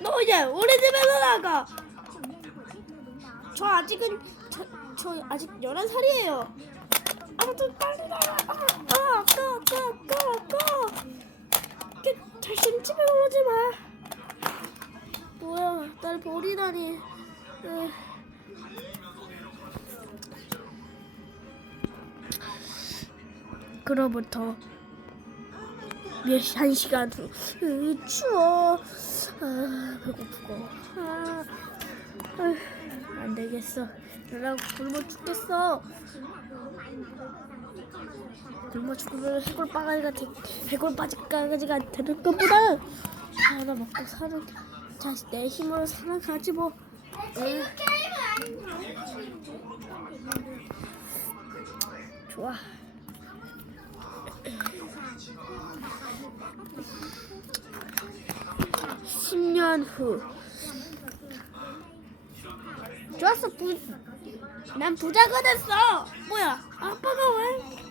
너 이제 우리 집에서 나가. 저 아직은 저, 저 아직 11살이에요. 아무튼 빨리 나가. 아, 아, 아까 아까 아까 아까. 이렇게 다시는 집에 오지 마. 뭐야, 날 버리다니. 으. 그로부터 몇한 시간 후. 으, 추워. 아 배고프고. 아, 아, 안 되겠어. 나랑 굶어 죽겠어. 굶어 죽으면 해골 바가지가 되, 해골 바가지가 되는 것보다 하나 먹고 사는 자식 내 힘으로 사는 가지 뭐. 으. 좋아 10년 후. 좋았어, 부, 난 부자가 됐어. 뭐야, 아빠가 왜?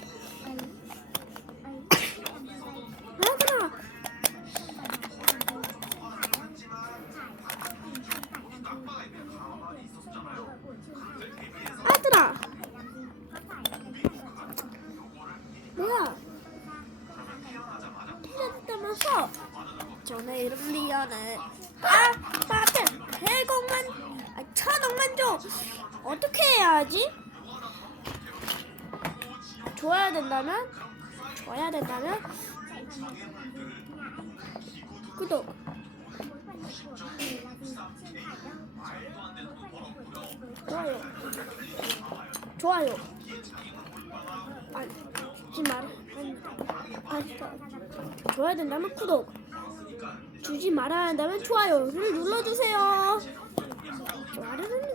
때면서 전에 이름 리아는 아 마트 해공만 아, 천억만 줘. 어떻게 해야 하지? 줘야 된다면? 줘야 된다면? 구독. 좋아요. 좋아요. 아 주지 말 아, 아, 줘야 된다면 구독. 주지 말아야 한다면 좋아요를 눌러주세요. 좋아요를